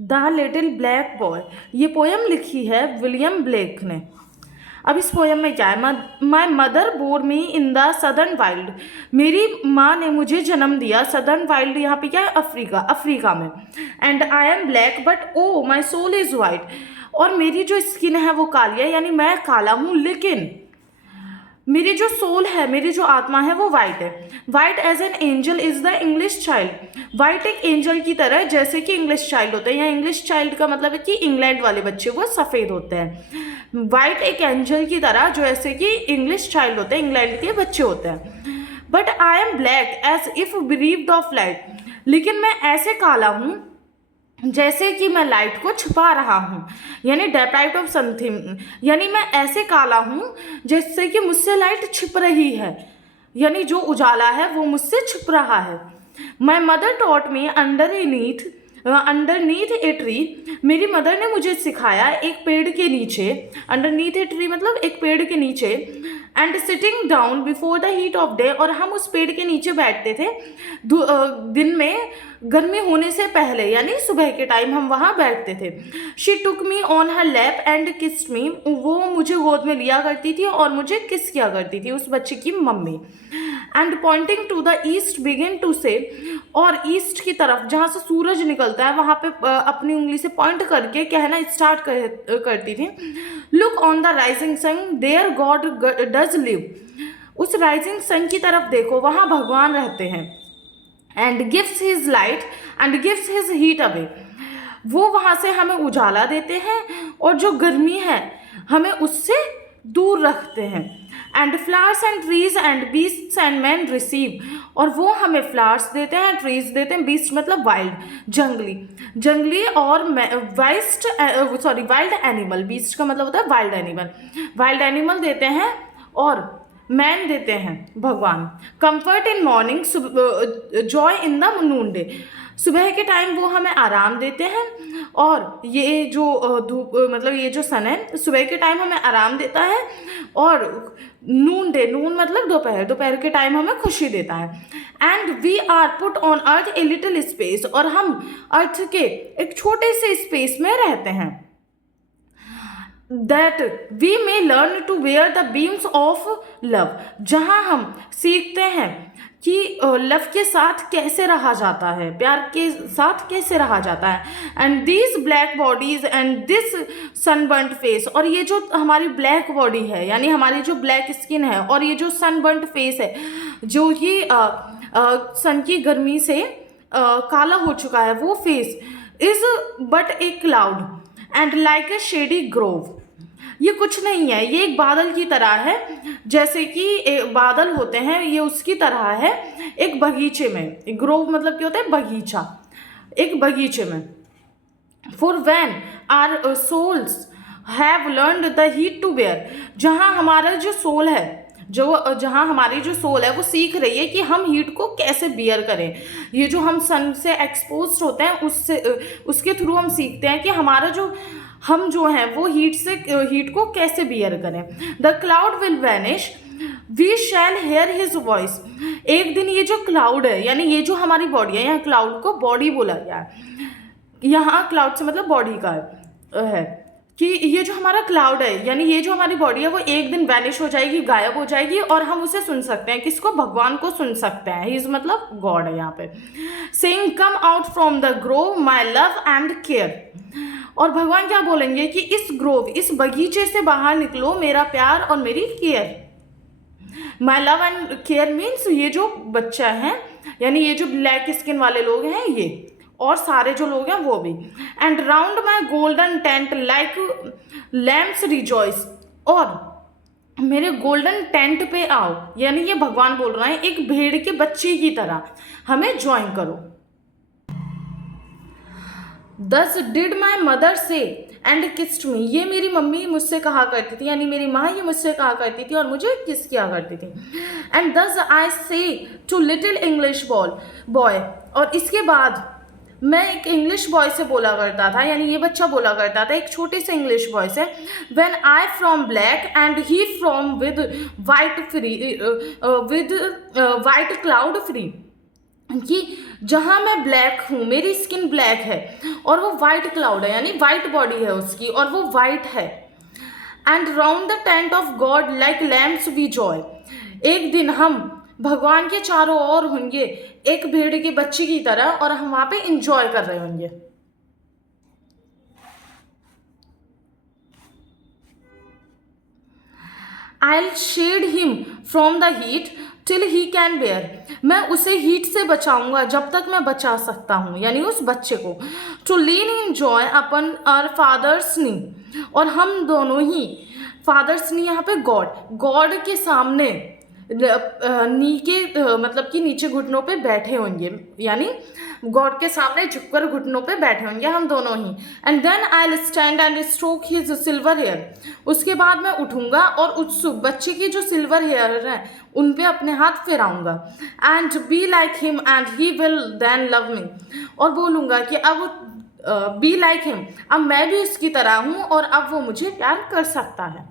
The little black boy, ये poem लिखी है विलियम ब्लेक ने। अब इस पोयम में क्या है? My mother bore me in the southern wild, मेरी माँ ने मुझे जन्म दिया। सदर्न वाइल्ड यहाँ पे क्या है? अफ्रीका में। And I am black but O my soul is white, और मेरी जो स्किन है वो काली है, यानी मैं काला हूँ, लेकिन मेरी जो सोल है, मेरी जो आत्मा है वो वाइट है। White as an angel is the English child, white एक एंजल की तरह जैसे कि इंग्लिश चाइल्ड होते हैं। यहाँ इंग्लिश चाइल्ड का मतलब है कि इंग्लैंड वाले बच्चे वो सफ़ेद होते हैं। वाइट एक एंजल की तरह जो ऐसे कि इंग्लिश चाइल्ड होते हैं, इंग्लैंड के बच्चे होते हैं। But I am black as if bereaved of light, लेकिन मैं ऐसे काला हूँ जैसे कि मैं लाइट को छुपा रहा हूँ, यानी डेप्राइव्ड ऑफ समथिंग, यानी मैं ऐसे काला हूँ जैसे कि मुझसे लाइट छिप रही है, यानी जो उजाला है वो मुझसे छुप रहा है। My mother taught me underneath a tree, मेरी मदर ने मुझे सिखाया एक पेड़ के नीचे। अंडरनीथ ए ट्री मतलब एक पेड़ के नीचे। And sitting down before the heat of day, और हम उस पेड़ के नीचे बैठते थे दिन में गर्मी होने से पहले, यानी सुबह के टाइम हम वहाँ बैठते थे। She took me on her lap and kissed me, वो मुझे गोद में लिया करती थी और मुझे किस किया करती थी, उस बच्चे की मम्मी। And pointing to the east begin to say, और ईस्ट की तरफ जहाँ से सूरज निकलता है वहाँ पे अपनी उंगली से पॉइंट करके कहना स्टार्ट करती थी, look on the rising sun there God does live, उस राइजिंग सन की तरफ देखो, वहाँ भगवान रहते हैं। And gives his light and gives his heat away, वो वहाँ से हमें उजाला देते हैं और जो गर्मी है हमें उससे दूर रखते हैं। And flowers and trees and beasts and man receive, और वो हमें फ्लावर्स देते हैं, ट्रीज देते हैं, बीस्ट मतलब वाइल्ड, जंगली और वाइल्ड एनिमल, बीस्ट का मतलब होता है वाइल्ड एनिमल देते हैं, और मैन देते हैं भगवान। Comfort in morning, joy in the Noon day, सुबह के टाइम वो हमें आराम देते हैं, और ये जो धूप मतलब ये जो सन है सुबह के टाइम हमें आराम देता है, और नून मतलब दोपहर के टाइम हमें खुशी देता है। And we are put on earth a little space, और हम अर्थ के एक छोटे से स्पेस में रहते हैं। That we may learn to bear the beams of love, जहाँ हम सीखते हैं कि लव के साथ कैसे रहा जाता है, प्यार के साथ कैसे रहा जाता है। And this black bodies and this sunburnt face, और ये जो हमारी ब्लैक बॉडी है यानी हमारी जो ब्लैक स्किन है, और ये जो सनबर्न्ट फेस है जो ये सन की गर्मी से काला हो चुका है, वो face is but A cloud and like a shady Grove, ये कुछ नहीं है, ये एक बादल की तरह है, जैसे कि बादल होते हैं, ये उसकी तरह है एक बगीचे में। ग्रोव मतलब क्या होता है? बगीचा, एक बगीचे में। For when our souls have learned the heat to bear, जहाँ हमारा जो सोल है जहाँ हमारी जो सोल है वो सीख रही है कि हम हीट को कैसे बियर करें। ये जो हम सन से एक्सपोज होते हैं उसके थ्रू हम सीखते हैं कि हम जो हैं वो हीट को कैसे बियर करें। The cloud will vanish we shall hear his voice, एक दिन ये जो क्लाउड है यानी ये जो हमारी बॉडी है, यहाँ क्लाउड को बॉडी बोला गया है, यहाँ क्लाउड से मतलब बॉडी का है कि ये जो हमारा क्लाउड है यानी ये जो हमारी बॉडी है वो एक दिन वैनिश हो जाएगी, गायब हो जाएगी, और हम उसे सुन सकते हैं। किसको? भगवान को सुन सकते हैं। इज मतलब गॉड है यहाँ पे। Saying come out from the Grove my love and care, और भगवान क्या बोलेंगे कि इस बगीचे से बाहर निकलो, मेरा प्यार और मेरी care. My love and care means ये जो बच्चा है यानी ये जो ब्लैक स्किन वाले लोग हैं ये, और सारे जो लोग हैं वो भी। And round my golden tent like lamps rejoice, और मेरे गोल्डन टेंट पे आओ, यानी ये भगवान बोल रहे हैं एक भेड़ के बच्चे की तरह हमें ज्वाइन करो। दस डिड माई मदर से एंड किस्ड मी, ये मेरी मम्मी मुझसे कहा करती थी, यानी मेरी माँ ये मुझसे कहा करती थी और मुझे किस किया करती थी। एंड दस आई से टू लिटिल इंग्लिश बॉय, और इसके बाद मैं एक इंग्लिश बॉय से बोला करता था, यानी ये बच्चा बोला करता था एक छोटे से इंग्लिश बॉय से, when I from black and he from with white cloud free, कि जहाँ मैं ब्लैक हूँ, मेरी स्किन ब्लैक है और वो वाइट क्लाउड है, यानी वाइट बॉडी है उसकी और वो वाइट है। And round the tent of God like lambs we joy, एक दिन हम भगवान के चारों ओर होंगे एक भेड़ के बच्चे की तरह और हम वहाँ पे इंजॉय कर रहे होंगे। I'll shade him from the heat till he can bear, मैं उसे हीट से बचाऊंगा जब तक मैं बचा सकता हूँ, यानी उस बच्चे को। To lean in joy upon our father's knee, और हम दोनों ही फादर्स नी यहाँ पे गॉड के सामने नी के मतलब कि नीचे घुटनों पे बैठे होंगे, यानी गॉड के सामने झुककर घुटनों पे बैठे होंगे हम दोनों ही। And then I will stand and stroke his silver hair, उसके बाद मैं उठूंगा और उस बच्चे की जो सिल्वर हेयर है उन पे अपने हाथ फेराऊंगा। And be like him and he will then love me, और बोलूँगा कि अब बी लाइक हिम, अब मैं भी उसकी तरह हूँ और अब वो मुझे प्यार कर सकता है।